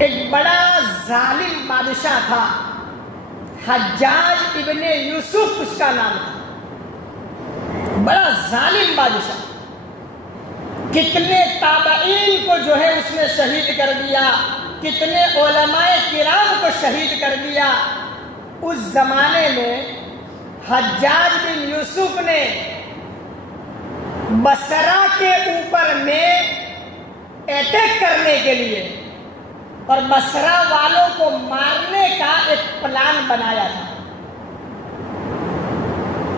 ایک بڑا ظالم بادشاہ تھا، حجاج ابن یوسف اس کا نام تھا، بڑا ظالم بادشاہ، کتنے تابعین کو جو ہے اس نے شہید کر دیا، کتنے علماء کرام کو شہید کر دیا۔ اس زمانے میں حجاج بن یوسف نے بصرہ کے اوپر میں اٹیک کرنے کے لیے اور بصرہ والوں کو مارنے کا ایک پلان بنایا تھا۔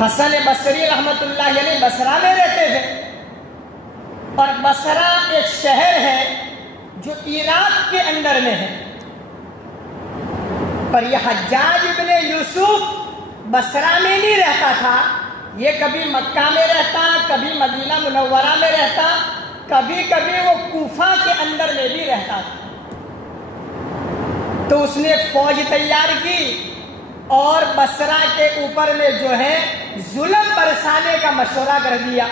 حسن بصری رحمت اللہ علیہ بصرہ میں رہتے تھے، اور بصرہ ایک شہر ہے جو عراق کے اندر میں ہے، پر یہ حجاج ابن یوسف بصرہ میں نہیں رہتا تھا، یہ کبھی مکہ میں رہتا، کبھی مدینہ منورہ میں رہتا، کبھی کبھی وہ کوفہ کے اندر میں بھی رہتا تھا۔ تو اس نے ایک فوج تیار کی اور بصرہ کے اوپر میں جو ہے ظلم برسانے کا مشورہ کر دیا۔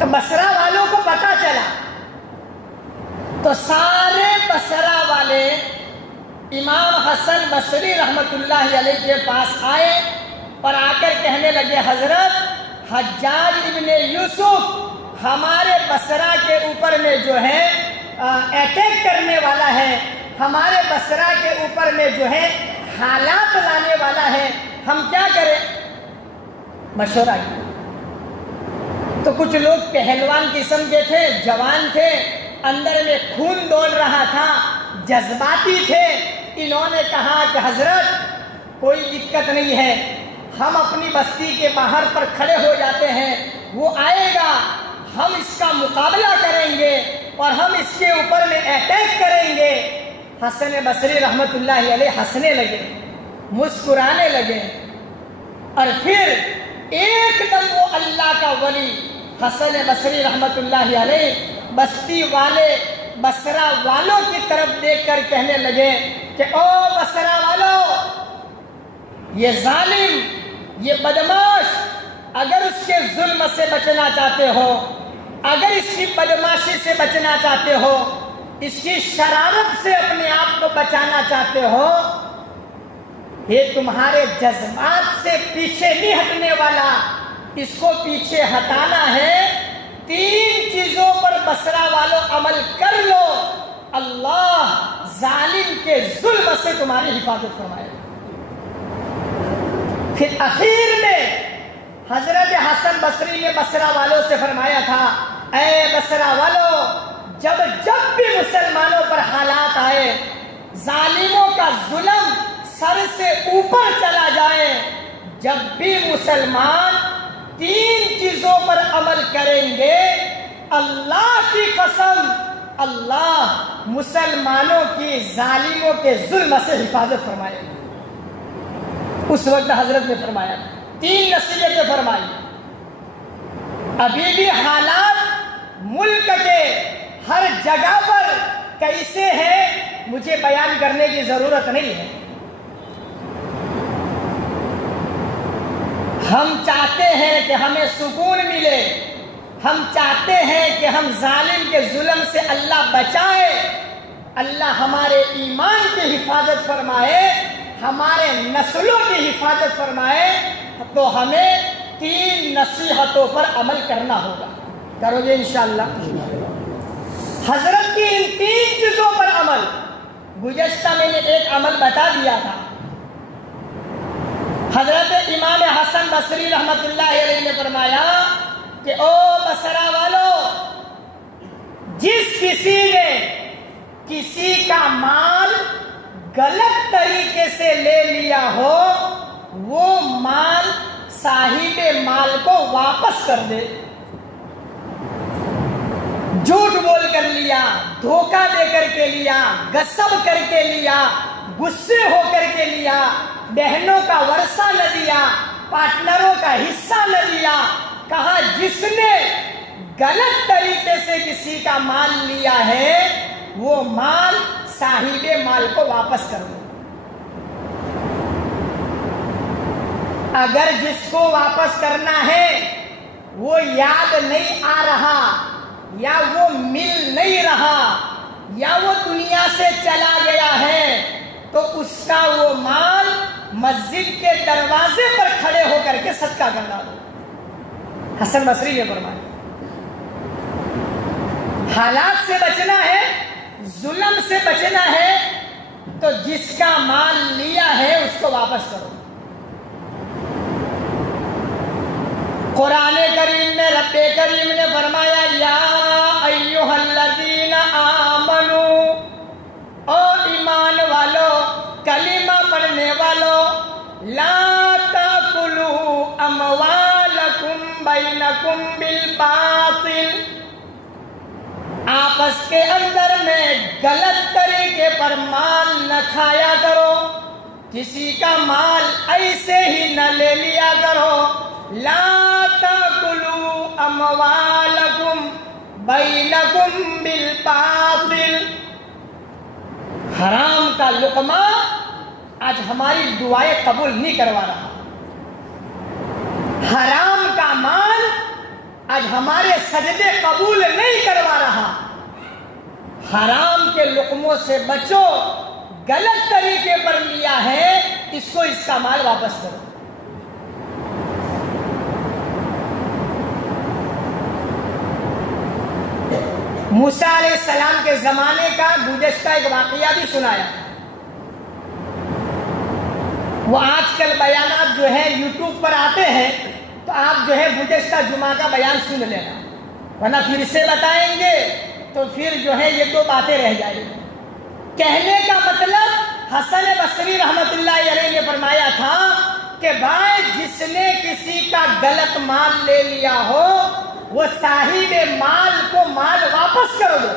تو بصرہ والوں کو پتہ چلا، تو سارے بصرہ والے امام حسن بصری رحمت اللہ علیہ کے پاس آئے اور آ کر کہنے لگے، حضرت حجاج ابن یوسف ہمارے بصرہ کے اوپر میں جو ہے اٹیک کرنے والا ہے، ہمارے بصرہ کے اوپر میں جو ہے حالات لانے والا ہے، ہم کیا کریں؟ مشورہ کیا۔ تو کچھ لوگ پہلوان قسم کے تھے، جوان تھے، اندر میں خون دوڑ رہا تھا، جذباتی تھے۔ انہوں نے کہا کہ حضرت کوئی دقت نہیں ہے، ہم اپنی بستی کے باہر پر کھڑے ہو جاتے ہیں، وہ آئے گا، ہم اس کا مقابلہ کریں گے اور ہم اس کے اوپر میں اٹیک کریں گے۔ حسن بصری رحمت اللہ علیہ ہنسنے لگے، مسکرانے لگے، اور پھر ایک دم وہ اللہ کا ولی حسن بصری رحمت اللہ علیہ بستی والے بصرہ والوں کی طرف دیکھ کر کہنے لگے کہ او بصرہ والو، یہ ظالم، یہ بدماش، اگر اس کے ظلم سے بچنا چاہتے ہو، اگر اس کی بدماشی سے بچنا چاہتے ہو، اس کی شرارت سے اپنے آپ کو بچانا چاہتے ہو، یہ تمہارے جذبات سے پیچھے نہیں ہٹنے والا، اس کو پیچھے ہٹانا ہے۔ 3 چیزوں پر بصرہ والوں عمل کر لو، اللہ ظالم کے ظلم سے تمہاری حفاظت فرمائے۔ پھر اخیر میں حضرت حسن بصری نے بصرہ والوں سے فرمایا تھا، اے بصرہ والوں، جب بھی مسلمانوں پر حالات آئے، ظالموں کا ظلم سر سے اوپر چلا جائے، جب بھی مسلمان 3 چیزوں پر عمل کریں گے، اللہ کی قسم، اللہ مسلمانوں کی ظالموں کے ظلم سے حفاظت فرمائے گا۔ اس وقت حضرت نے فرمایا 3 نصیحتیں فرمائی۔ ابھی بھی حالات ملک کے ہر جگہ پر کیسے ہیں مجھے بیان کرنے کی ضرورت نہیں ہے، ہم چاہتے ہیں کہ ہمیں سکون ملے، ہم چاہتے ہیں کہ ہم ظالم کے ظلم سے اللہ بچائے، اللہ ہمارے ایمان کی حفاظت فرمائے، ہمارے نسلوں کی حفاظت فرمائے، تو ہمیں 3 نصیحتوں پر عمل کرنا ہوگا۔ کرو گے انشاءاللہ؟ حضرت کی ان 3 چیزوں پر عمل، گزشتہ میں نے ایک عمل بتا دیا تھا۔ حضرت امام حسن بصری رحمت اللہ علیہ نے فرمایا کہ او بصرہ والو، جس کسی نے کسی کا مال غلط طریقے سے لے لیا ہو، وہ مال صاحب مال کو واپس کر دے۔ جھوٹ بول کر لیا، دھوکہ دے کر کے لیا، غصب کر کے لیا، غصے ہو کر کے لیا، بہنوں کا ورثہ نہ دیا، پارٹنروں کا حصہ نہ دیا، کہا جس نے غلط طریقے سے کسی کا مال لیا ہے وہ مال صاحب مال کو واپس کر دو۔ اگر جس کو واپس کرنا ہے وہ یاد نہیں آ رہا، یا وہ مل نہیں رہا یا وہ دنیا سے چلا گیا ہے تو اس کا وہ مال مسجد کے دروازے پر کھڑے ہو کر کے صدقہ کرنا دو. حسن بصری نے فرمایا. حالات سے بچنا ہے، ظلم سے بچنا ہے تو جس کا مال لیا ہے اس کو واپس کرو. قرآن کریم میں رب کریم نے فرمایا یا ایھا الذین آمنو، اور ایمان والو، کلمہ پڑھنے والو، لا تاکلوا اموالکم بینکم بالباطل، آپس کے اندر میں غلط طریقے پر مال نہ کھایا کرو، کسی کا مال ایسے ہی نہ لے لیا کرو. لا تاکلوا اموالکم بینکم بالباطل. حرام کا لقمہ آج ہماری دعائیں قبول نہیں کروا رہا. حرام کا مال آج ہمارے سجدے قبول نہیں کروا رہا. حرام کے لقموں سے بچو. غلط طریقے پر لیا ہے اس کو اس کا مال واپس کرو. موسیٰ علیہ السلام کے زمانے کا گزشتہ ایک واقعہ بھی سنایا. وہ آج کل بیانات جو ہے یوٹیوب پر آتے ہیں تو آپ جو ہے گزشتہ جمعہ کا بیان سن لینا، ورنہ پھر سے بتائیں گے تو پھر جو ہے یہ دو باتیں رہ جائیں گی. کہنے کا مطلب حسن بصری رحمت اللہ علیہ نے فرمایا تھا کہ بھائی جس نے کسی کا غلط مال لے لیا ہو وہ صاحب مال کو مال واپس کر دو.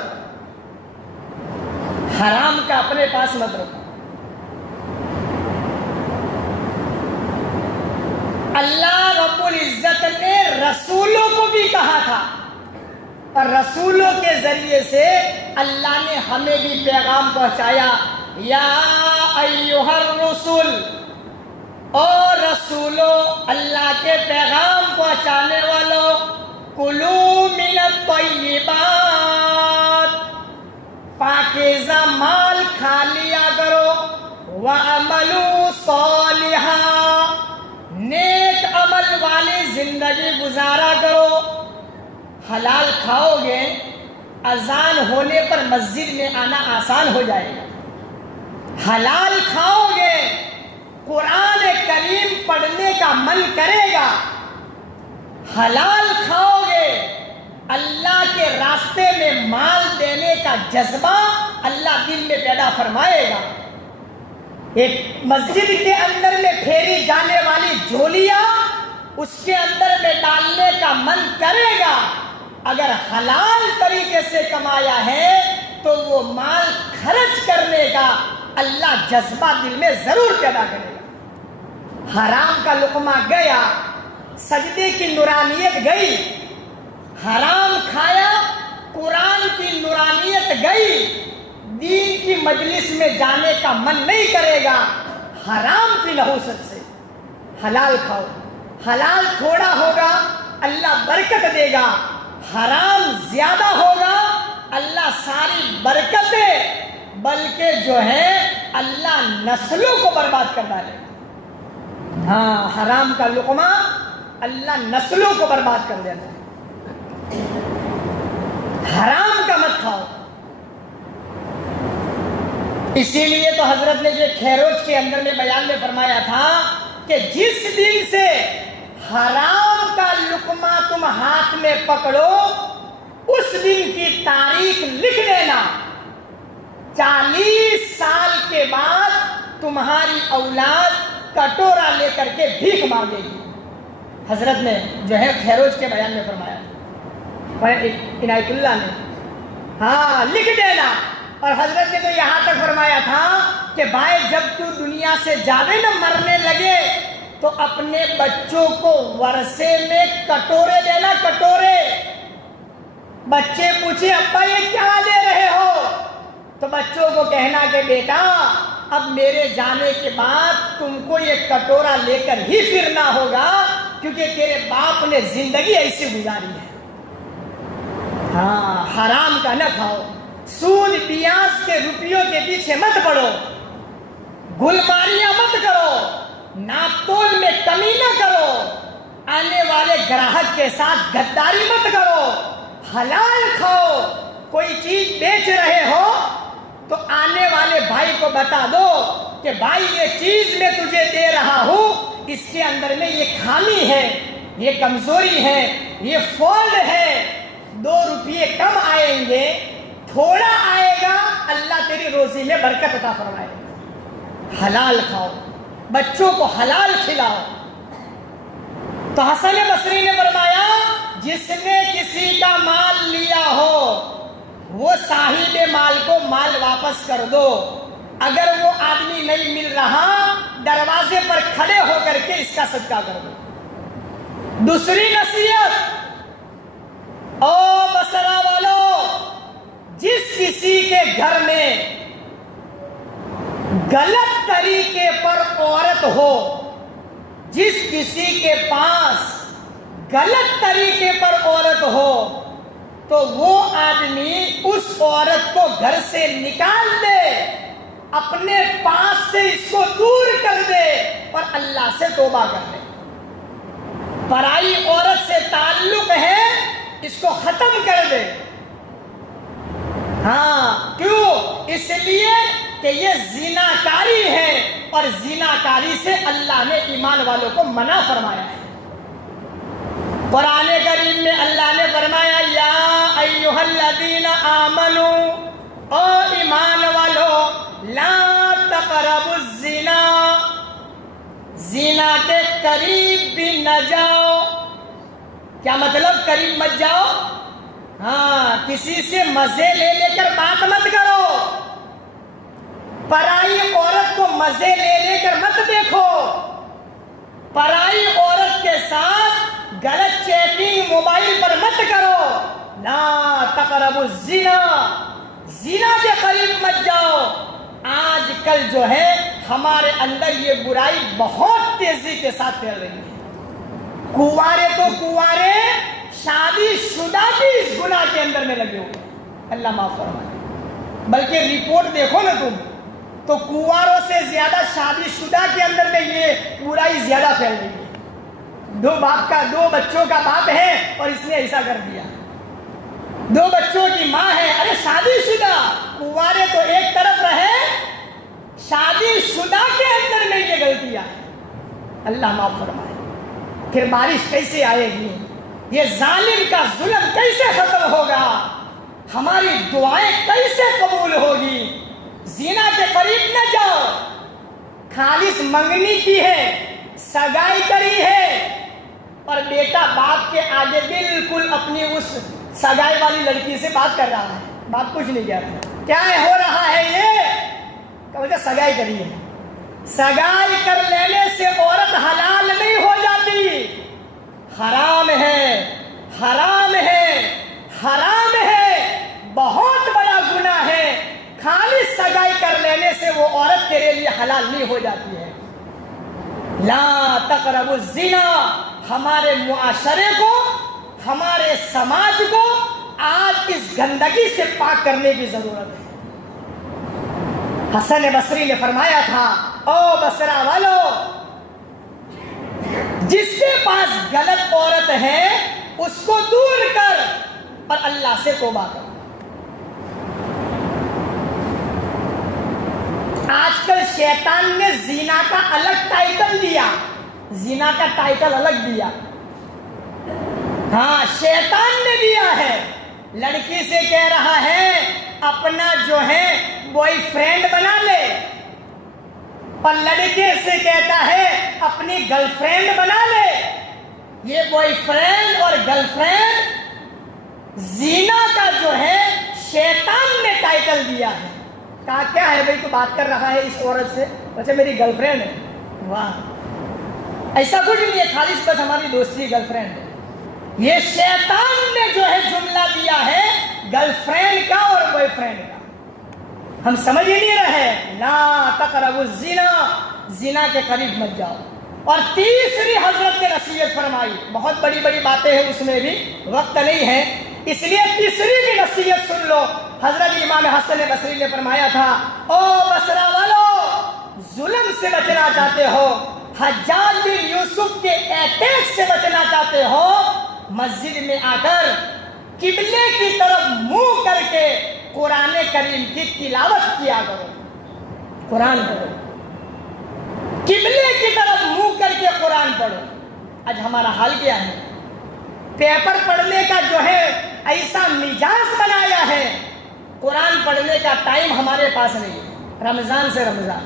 حرام کا اپنے پاس مت رکھو. اللہ رب العزت نے رسولوں کو بھی کہا تھا اور رسولوں کے ذریعے سے اللہ نے ہمیں بھی پیغام پہنچایا. یا ایھا الرسل، اور رسولوں، اللہ کے پیغام پہنچانے والوں، کلوا من الطیبات، پاکیزہ مال کھا لیا کرو، وعملوا صالحا، نیک عمل والی زندگی گزارا کرو. حلال کھاؤ گے اذان ہونے پر مسجد میں آنا آسان ہو جائے گا. حلال کھاؤ گے قرآن کریم پڑھنے کا من کرے گا. حلال کھاؤ گے اللہ کے راستے میں مال دینے کا جذبہ اللہ دل میں پیدا فرمائے گا. ایک مسجد کے اندر میں پھیری جانے والی جھولیاں اس کے اندر میں ڈالنے کا من کرے گا. اگر حلال طریقے سے کمایا ہے تو وہ مال خرچ کرنے کا اللہ جذبہ دل میں ضرور پیدا کرے گا. حرام کا لقمہ گیا، سجدے کی نورانیت گئی. حرام کھایا، قرآن کی نورانیت گئی. دین کی مجلس میں جانے کا من نہیں کرے گا حرام کی نحوست سے. حلال کھاؤ. حلال تھوڑا ہوگا اللہ برکت دے گا، حرام زیادہ ہوگا اللہ ساری برکتیں بلکہ جو ہے اللہ نسلوں کو برباد کر ڈالے گا. ہاں، حرام کا لقمہ اللہ نسلوں کو برباد کر دیتا ہے. حرام کا مت کھاؤ. اسی لیے تو حضرت نے جو خیروز کے اندر میں بیان میں فرمایا تھا کہ جس دن سے حرام کا لقمہ تم ہاتھ میں پکڑو اس دن کی تاریخ لکھ لینا. 40 سال کے بعد تمہاری اولاد کٹورا لے کر کے بھیک مانگے گی. حضرت نے جو ہے خیروز کے بیان میں فرمایا، عنایت اللہ نے، ہاں لکھ دینا. اور حضرت نے تو یہاں تک فرمایا تھا کہ بھائی جب تو دنیا سے جاوے نہ مرنے لگے تو اپنے بچوں کو ورثے میں کٹورے دینا. کٹورے. بچے پوچھے ابا یہ کیا دے رہے ہو تو بچوں کو کہنا کہ بیٹا اب میرے جانے کے بعد تم کو یہ کٹورا لے کر ہی پھرنا ہوگا کیونکہ تیرے باپ نے زندگی ایسی گزاری ہے. ہاں حرام کا نہ کھاؤ، سود بیاج کے روپیوں کے پیچھے مت پڑو، گلماریاں مت کرو، ناپ تول میں کمی نہ کرو، آنے والے گراہک کے ساتھ غداری مت کرو، حلال کھاؤ۔ کوئی چیز بیچ رہے ہو تو آنے والے بھائی کو بتا دو کہ بھائی یہ چیز میں تجھے دے رہا ہوں، اس کے اندر میں یہ خامی ہے، یہ کمزوری ہے، یہ فالٹ ہے، 2 روپیے کم آئیں گے، تھوڑا آئے گا، اللہ تیری روزی میں برکت عطا فرمائے گا۔ حلال کھاؤ، بچوں کو حلال کھلاؤ۔ تو حسن بصری نے فرمایا جس نے کسی کا مال لیا ہو وہ صاحب مال کو مال واپس کر دو، اگر وہ آدمی نہیں مل رہا دروازے پر کھڑے ہو کر کے اس کا صدقہ کر دو۔ دوسری نصیحت، او بصرہ والو، جس کسی کے گھر میں غلط طریقے پر عورت ہو، جس کسی کے پاس غلط طریقے پر عورت ہو تو وہ آدمی اس عورت کو گھر سے نکال دے، اپنے پاس سے اس کو دور کر دے اور اللہ سے توبہ کر دے۔ پرائی عورت سے تعلق ہے، اس کو ختم کر دے۔ ہاں کیوں؟ اس لیے کہ یہ زناکاری ہے اور زناکاری سے اللہ نے ایمان والوں کو منع فرمایا ہے۔ قرآن کریم میں اللہ نے فرمایا یا ایھا الذین آمنوا، او ایمان والو، لا تقربوا الزنا، زنا کے قریب بھی نہ جاؤ۔ کیا مطلب قریب مت جاؤ؟ ہاں، کسی سے مزے لے لے کر بات مت کرو، پرائی عورت کو مزے لے لے کر مت دیکھو، پرائی عورت کے ساتھ غلط چیٹنگ موبائل پر مت کرو۔ لا تقربوا الزنا، زنا کے قریب مت جاؤ۔ آج کل جو ہے ہمارے اندر یہ برائی بہت تیزی کے ساتھ پھیل رہی ہے۔ کنوارے تو کنوارے، شادی شدہ بھی اس گناہ کے اندر میں لگے ہوئے، اللہ معاف فرمائے۔ بلکہ رپورٹ دیکھو نا تم تو کنواروں سے زیادہ شادی شدہ کے اندر میں یہ برائی زیادہ پھیل رہی ہے۔ 2 بچوں کا باپ ہے اور اس نے ایسا کر دیا، 2 بچوں کی ماں ہے، ارے شادی شدہ، کنوارے تو ایک طرف رہے، شادی شدہ کے اندر میں یہ غلطیاں ہیں، اللہ معاف فرمائے۔ پھر بارش کیسے آئے گی؟ یہ ظالم کا ظلم کیسے ختم ہوگا؟ ہماری دعائیں کیسے قبول ہوگی؟ زنا کے قریب نہ جاؤ۔ خالص منگنی کی ہے، سگائی کری ہے اور بیٹا باپ کے آگے بالکل اپنی اس سگائی والی لڑکی سے بات کر رہا ہے، باپ کچھ نہیں کہہ رہا، کیا ہو رہا ہے یہ؟ کہ سگائی کری ہے۔ سگائی کر لینے سے عورت حلال نہیں ہو جاتی، حرام ہے، حرام ہے، حرام ہے، بہت بڑا گناہ ہے۔ خالص سگائی کر لینے سے وہ عورت تیرے لیے حلال نہیں ہو جاتی ہے۔ لا تقربوا الزنا، ہمارے معاشرے کو، ہمارے سماج کو آج اس گندگی سے پاک کرنے کی ضرورت ہے۔ حسن بصری نے فرمایا تھا، او بصرہ والو، جس کے پاس غلط عورت ہے اس کو دور کر اور اللہ سے توبہ کر۔ آج کل شیطان نے زنا کا الگ ٹائٹل دیا، زنا کا ٹائٹل الگ دیا، ہاں شیطان نے دیا ہے۔ لڑکی سے کہہ رہا ہے اپنا جو ہے بوائے فرینڈ بنا لے، اور لڑکے سے کہتا ہے اپنی گرل فرینڈ بنا لے۔ یہ بوائے فرینڈ اور گرل فرینڈ زنا کا جو ہے شیطان نے ٹائٹل دیا ہے۔ کہا کیا ہے بھائی تو بات کر رہا ہے اس عورت سے؟ اچھا میری گرل فرینڈ ہے، واہ، ایسا کچھ نہیں ہے، خالص بس ہماری دوستی گرل فرینڈ ہے۔ یہ شیطان نے جو ہے جملہ دیا ہے گرل فرینڈ کا اور بوائے فرینڈ کا، ہم سمجھ ہی نہیں رہے۔ لا تقربوا الزنا، زنا کے قریب مت جاؤ۔ اور تیسری حضرت نے نصیحت فرمائی، بہت بڑی بڑی باتیں ہیں اس میں بھی، وقت نہیں ہے، اس لیے تیسری بھی نصیحت سن لو. حضرت امام حسن بصری نے فرمایا تھا او بصرہ والو ظلم سے بچنا چاہتے ہو, حجاج بن یوسف کے اٹیک سے بچنا چاہتے ہو, مسجد میں آ کر قبلے کی طرف منہ کر کے قرآن کریم کی تلاوت کیا کرو. قرآن پڑھو, قبلے کی طرف منہ کر کے قرآن پڑھو. آج ہمارا حال کیا ہے؟ پیپر پڑھنے کا جو ہے ایسا مزاج بنایا ہے, قرآن پڑھنے کا ٹائم ہمارے پاس نہیں ہے. رمضان سے رمضان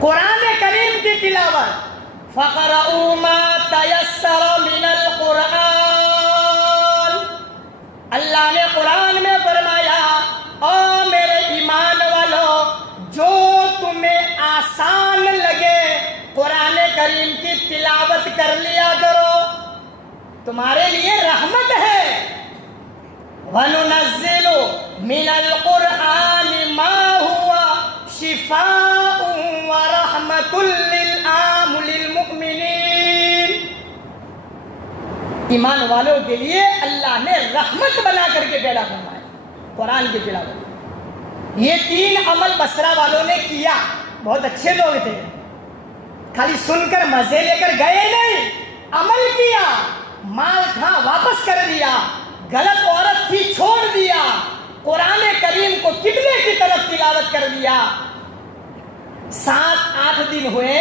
قرآن کریم کی تلاوت. فَقَرَؤُوا مَا تَيَسَّرَ مِنَ الْقُرْآنِ. اللہ نے قرآن میں فرمایا او میرے ایمان والو جو تمہیں آسان لگے قرآن کریم کی تلاوت کر لیا کرو, تمہارے لیے رحمت ہے. وَنُنَزِّلُ مِنَ الْقُرْآنِ مَا هُوَ شِفَاءٌ وَرَحْمَةٌ لِلْمُؤْمِنِينَ. ایمان والوں کے لیے اللہ نے رحمت بنا کر کے پیدا فرمایا قرآن کی تلاوت. یہ 3 عمل بصرہ والوں نے کیا. بہت اچھے لوگ تھے, خالی سن کر مزے لے کر گئے نہیں, عمل کیا. مال تھا واپس کر دیا, غلط عورت تھی چھوڑ دیا, قرآن کریم کو قبلے کی طرف تلاوت کر دیا. 7-8 دن ہوئے,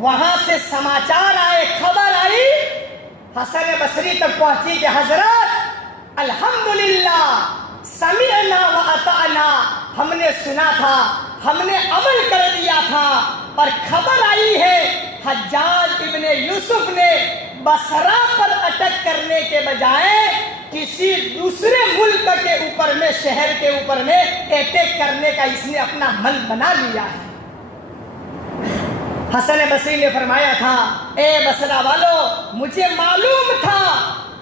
وہاں سے سماچار آئے, خبر آئی, حسن بصری تک پہنچی کہ حضرت الحمدللہ سمعنا واطعنا, ہم نے سنا تھا, ہم نے عمل کر دیا تھا, اور خبر آئی ہے حجاج ابن یوسف نے بصرہ پر اٹیک کرنے کے بجائے کسی دوسرے ملک کے اوپر میں, شہر کے اوپر میں اٹیک کرنے کا اس نے اپنا من بنا لیا ہے. حسن بصری نے فرمایا تھا اے بصرہ والو مجھے معلوم تھا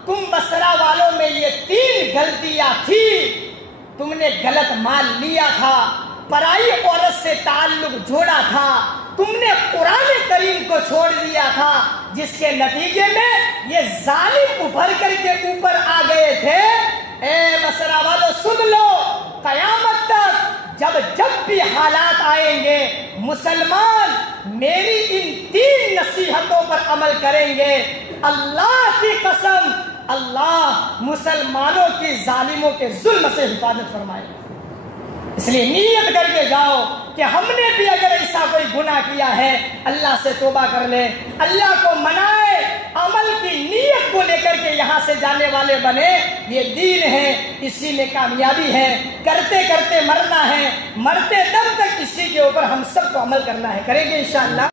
تم بصرہ والوں میں یہ 3 غلطیاں تھی. تم نے غلط مال لیا تھا, پرائی عورت سے تعلق جوڑا تھا, تم نے قرآن کریم کو چھوڑ دیا تھا, جس کے نتیجے میں یہ ظالم ابھر کر کے اوپر آ گئے تھے. اے بصرہ والو سن لو, قیامت تک جب بھی حالات آئیں گے مسلمان میری ان 3 نصیحتوں پر عمل کریں گے, اللہ کی قسم اللہ مسلمانوں کی ظالموں کے ظلم سے حفاظت فرمائے گا. اس لیے نیت کر کے جاؤ کہ ہم نے بھی اگر ایسا کوئی گناہ کیا ہے اللہ سے توبہ کر لیں, اللہ کو منائے, عمل کی نیت کو لے کر کے یہاں سے جانے والے بنے. یہ دین ہے, اسی میں کامیابی ہے. کرتے کرتے مرنا ہے, مرتے دم تک اسی کے اوپر ہم سب کو عمل کرنا ہے. کریں گے انشاءاللہ.